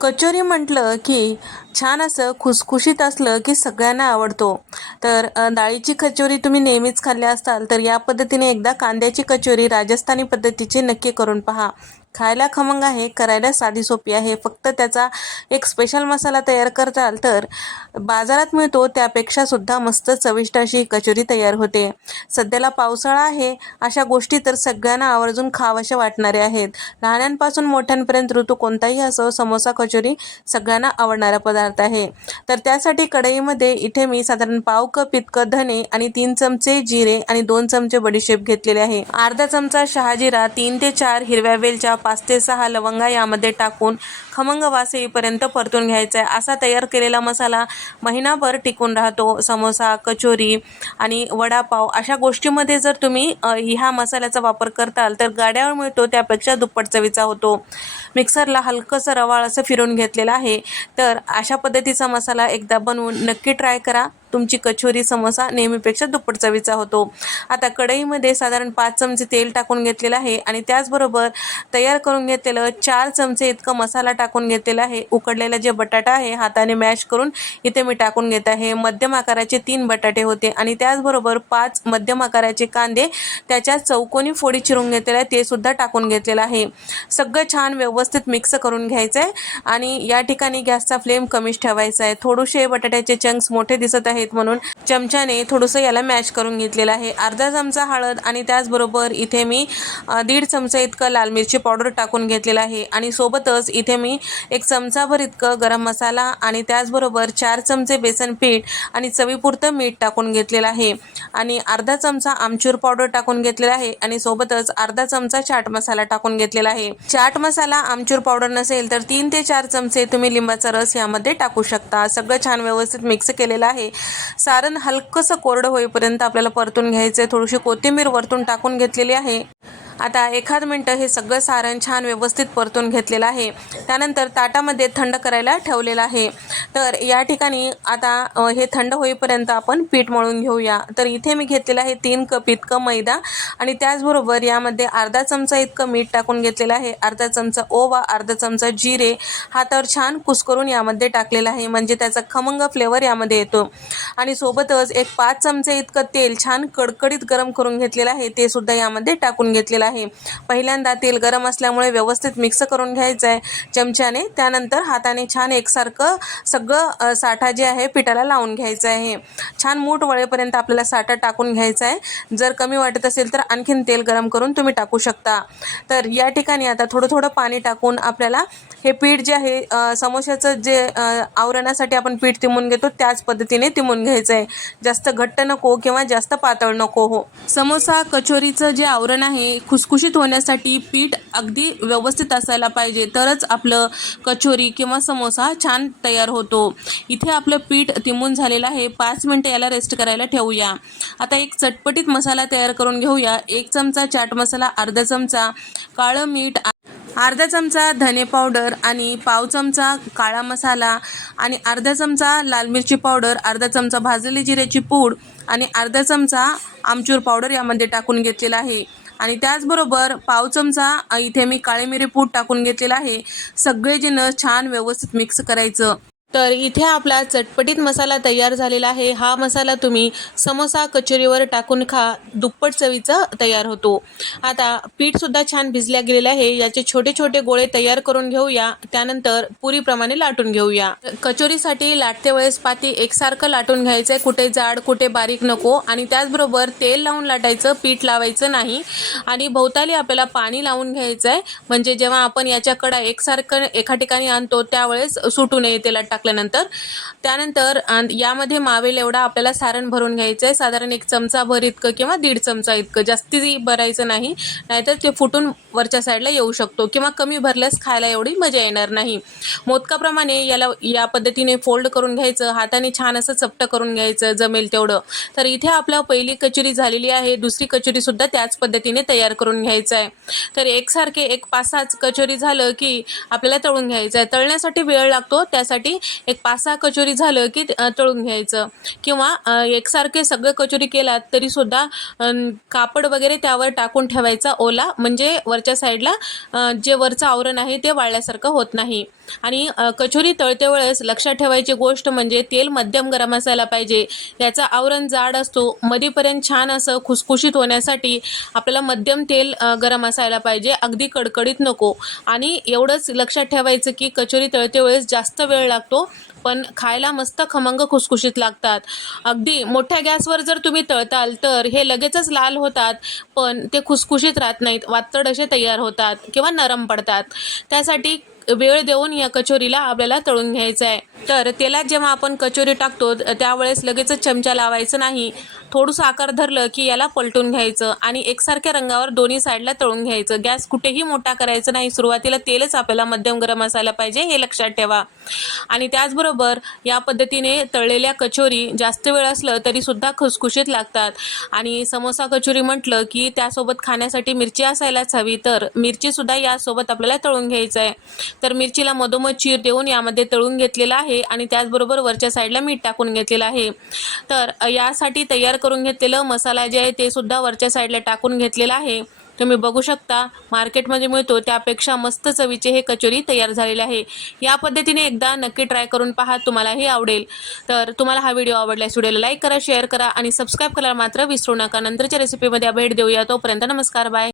कचोरी म्हटलं की छान असं खुसखुशीत असलं की सगळ्यांना आवडतो. तर डाळीची कचोरी तुम्ही नेहमीच खाल्ली असाल तर या पद्धतीने एकदा कांद्याची कचोरी राजस्थानी पद्धतीची नक्की करून पहा. खायला खमंग आहे, करायला साधी सोपी आहे. फक्त त्याचा एक स्पेशल मसाला तयार करताल तर बाजारात मिळतो त्यापेक्षा सुद्धा मस्त चविष्ट अशी कचोरी तयार होते. सध्याला पावसाळा आहे, अशा गोष्टी तर सगळ्यांना आवर्जून खावाशा वाटणारे आहेत. लहानांपासून मोठ्यांपर्यंत ऋतू कोणताही असो, समोसा कचोरी सगळ्यांना आवडणारा पदार्थ आहे. तर त्यासाठी कढईमध्ये इथे मी साधारण पाव कप इतकं धने आणि 3 चमचे जिरे आणि 2 चमचे बडीशेप घेतलेले आहे. अर्धा चमचा शहाजिरा, 3 ते 4 हिरव्या वेलच्या, 5 ते 6 लवंगा यामध्ये टाकून खमंग वास येईपर्यंत परतून घ्यायचा आहे. असा तयार केलेला मसाला महिनाभर टिकून राहतो. समोसा, कचोरी आणि वडापाव अशा गोष्टींमध्ये जर तुम्ही ह्या मसाल्याचा वापर करताल तर गाड्यावर मिळतो त्यापेक्षा दुप्पट चवीचा होतो. मिक्सरला हलकंसं रवाळ असं फिरून घेतलेलं आहे. तर अशा पद्धतीचा मसाला एकदा बनवून नक्की ट्राय करा. तुमची कचोरी, समोसा नेहमीपेक्षा दुप्पट चवीचा होतो. आता कढईमध्ये साधारण 5 चमचे तेल टाकून घेतलेलं आहे आणि त्याचबरोबर तयार करून घेतलेलं 4 चमचे इतकं मसाला टाकून घेतलेला आहे. उकडलेला जे बटाटा आहे हाताने मॅश करून इथे मी टाकून घेत आहे. मध्यम आकाराचे 3 बटाटे होते आणि त्याचबरोबर 5 मध्यम आकाराचे कांदे त्याच्या चौकोनी फोडी चिरून घेतलेले ते सुद्धा टाकून घेतलेलं आहे. सगळं छान व्यवस्थित मिक्स करून घ्यायचं आहे आणि या ठिकाणी गॅसचा फ्लेम कमीच ठेवायचा आहे. थोडेसे बटाट्याचे चंक्स मोठे दिसत आहेत म्हणून चमच्याने थोडंसं याला मॅश करून घेतलेलं आहे. अर्धा चमचा हळद आणि त्याचबरोबर इथे मी 1.5 चमचा इतकं लाल मिरची पावडर टाकून घेतलेलं आहे आणि सोबतच इथे मी 1 चमचाभर इतकं गरम मसाला आणि त्याचबरोबर 4 चमचे बेसन पीठ आणि चवीपुरतं मीठ टाकून घेतलेलं आहे आणि अर्धा चमचा आमचूर पावडर टाकून घेतलेला आहे आणि सोबतच अर्धा चमचा चाट मसाला टाकून घेतलेला आहे. चाट मसाला, आमचूर पावडर नसेल तर 3 ते 4 चमचे तुम्ही लिंबाचा रस यामध्ये टाकू शकता. सगळं छान व्यवस्थित मिक्स केलेलं आहे. सारण हलकंसं कोरडं होईपर्यंत आपल्याला परतून घ्यायचं आहे. थोडीशी कोथिंबीर वरतून टाकून घेतलेली आहे. आता 1 मिनिट हे सगळं सारण छान व्यवस्थित परतून घेतलेलं आहे. त्यानंतर ताटामध्ये थंड करायला ठेवलेलं आहे. तर या ठिकाणी आता हे थंड होईपर्यंत आपण पीठ मळून घेऊया. तर इथे मी घेतलेलं आहे 3 कप इतकं मैदा आणि त्याचबरोबर यामध्ये अर्धा चमचा इतकं मीठ टाकून घेतलेलं आहे. अर्धा चमचा ओवा, अर्धा चमचा जिरे हातावर छान कुस्करून यामध्ये टाकलेलं आहे म्हणजे त्याचा खमंग फ्लेवर यामध्ये येतो आणि सोबतच एक 5 चमचे इतकं तेल छान कडकडीत गरम करून घेतलेलं आहे ते सुद्धा यामध्ये टाकून घेतलेलं आहे. पहिल्यांदा तेल गरम असल्यामुळे व्यवस्थित मिक्स करून घ्यायचं आहे चमच्याने. त्यानंतर हाताने छान एकसारखं सगळं साठा जे आहे पिठाला लावून घ्यायचं आहे. छान मूठ वळेपर्यंत आपल्याला साठा टाकून घ्यायचा आहे. जर कमी वाटत असेल तर आणखीन तेल गरम करून तुम्ही टाकू शकता. तर या ठिकाणी आता थोडं थोडं पाणी टाकून आपल्याला हे पीठ जे आहे समोश्याचं जे आवरणासाठी आपण पीठ तिमून घेतो त्याच पद्धतीने तिमून घ्यायचं आहे. जास्त घट्ट नको किंवा जास्त पातळ नको हो. समोसा कचोरीचं जे आवरण आहे खुसखुशीत होण्यासाठी पीठ अगदी व्यवस्थित असायला पाहिजे तरच आपलं कचोरी किंवा समोसा छान तयार होतो. इथे आपलं पीठ तिमून झालेलं आहे. 5 मिनिटं याला रेस्ट करायला ठेवूया. आता एक चटपटीत मसाला तयार करून घेऊया. 1 चमचा चाट मसाला, अर्धा चमचा काळं मीठ, अर्धा चमचा धने पावडर आणि पाव चमचा काळा मसाला आणि अर्धा चमचा लाल मिरची पावडर, अर्धा चमचा भाजलेली जिऱ्याची पूड आणि अर्धा चमचा आमचूर पावडर यामध्ये टाकून घेतलेला आहे आणि त्याचबरोबर पाव चमचा इथे मी काळे मिरे पूड टाकून घेतलेला आहे. सगळे जिन्नस छान व्यवस्थित मिक्स करायचं. तर इथे आपला चटपटीत मसाला तयार झालेला आहे. हा मसाला तुम्ही समोसा कचोरीवर टाकून खा, दुप्पट चवीचा तयार होतो. आता पीठसुद्धा छान भिजल्या गेलेलं आहे. याचे छोटे छोटे गोळे तयार करून घेऊया. त्यानंतर पुरीप्रमाणे लाटून घेऊया. कचोरीसाठी लाटते वेळेस पाती एकसारखं लाटून घ्यायचं आहे. कुठे जाड कुठे बारीक नको आणि त्याचबरोबर तेल लावून लाटायचं, पीठ लावायचं नाही आणि भोवताली आपल्याला पाणी लावून घ्यायचं आहे म्हणजे जेव्हा आपण याच्या कडा एकसारखं एका ठिकाणी आणतो त्यावेळेस सुटू नये तेलात टाकल्यानंतर. त्यानंतर यामध्ये मावेल एवढा आपल्याला सारण भरून घ्यायचं आहे. साधारण 1 चमचा भर इतकं किंवा 1.5 चमचा इतकं, जास्ती भरायचं नाही नाहीतर ते फुटून वरच्या साईडला येऊ शकतो किंवा कमी भरल्यास खायला एवढी मजा येणार नाही. मोदकाप्रमाणे याला या पद्धतीने फोल्ड करून घ्यायचं. हाताने छान असं चपटं करून घ्यायचं जमेल तेवढं. तर इथे आपल्या पहिली कचोरी झालेली आहे. दुसरी कचोरी सुद्धा त्याच पद्धतीने तयार करून घ्यायचं आहे. तर एकसारखे एक 5-6 कचोरी झालं की आपल्याला तळून घ्यायचं आहे. तळण्यासाठी वेळ लागतो त्यासाठी एक 5-6 कचोरी झालं की तळून घ्यायचं किंवा एकसारखे सगळे कचोरी केलात तरी सुद्धा कापड वगैरे त्यावर टाकून ठेवायचा ओला म्हणजे वरच्या साईडला जे वरचं आवरण आहे ते वाळल्यासारखं होत नाही. आणि कचोरी तळते वेळेस लक्षात ठेवायची गोष्ट म्हणजे तेल मध्यम गरम असायला पाहिजे. याचा आवरण जाड असतो. मधीपर्यंत छान असं खुसखुशीत होण्यासाठी आपल्याला मध्यम तेल गरम असायला पाहिजे, अगदी कडकडीत नको. आणि एवढंच लक्षात ठेवायचं की कचोरी तळते वेळेस जास्त वेळ लागतो, पण खायला मस्त खमंग खुसखुशीत लागतात. अगदी मोठ्या गॅसवर जर तुम्ही तळताल तर हे लगेचच लाल होतात, पण ते खुसखुशीत राहत नाहीत, वातड असे तयार होतात किंवा नरम पडतात. त्यासाठी वेळ देऊन या कचोरीला आपल्याला तळून घ्यायचं आहे. तर तेलात जेव्हा आपण कचोरी टाकतो त्यावेळेस लगेचच चमचा लावायचं नाही. थोडंसं आकार धरलं की याला पलटून घ्यायचं आणि एकसारख्या रंगावर दोन्ही साईडला तळून घ्यायचं. गॅस कुठेही मोठा करायचं नाही. सुरुवातीला तेलच आपल्याला मध्यम गरम असायला पाहिजे, हे लक्षात ठेवा. आणि त्याचबरोबर या पद्धतीने तळलेल्या कचोरी जास्त वेळ असलं तरीसुद्धा खुसखुशीत लागतात. आणि समोसा कचोरी म्हटलं की त्यासोबत खाण्यासाठी मिरची असायलाच हवी, तर मिरचीसुद्धा यासोबत आपल्याला तळून घ्यायचं आहे. तर मिरचीला मधोमध चीर देऊन यामध्ये तळून घेतलेलं आहे आणि त्याचबरोबर वरच्या साईडला मीठ टाकून घेतलेलं आहे. तर यासाठी तयार करून घेतलेलं मसाला जे आहे ते सुद्धा वरच्या साईडला टाकून घेतलेला आहे. तुम्ही बघू शकता मार्केटमध्ये मिळतो त्यापेक्षा मस्त चवीचे हे कचोरी तयार झालेले आहे. या पद्धतीने एकदा नक्की ट्राय करून पहा, तुम्हाला हे आवडेल. तर तुम्हाला हा व्हिडिओ आवडल्यास व्हिडिओला लाईक करा, शेअर करा आणि सबस्क्राईब करायला मात्र विसरू नका. नंतरच्या रेसिपीमध्ये भेट देऊया. तोपर्यंत नमस्कार, बाय.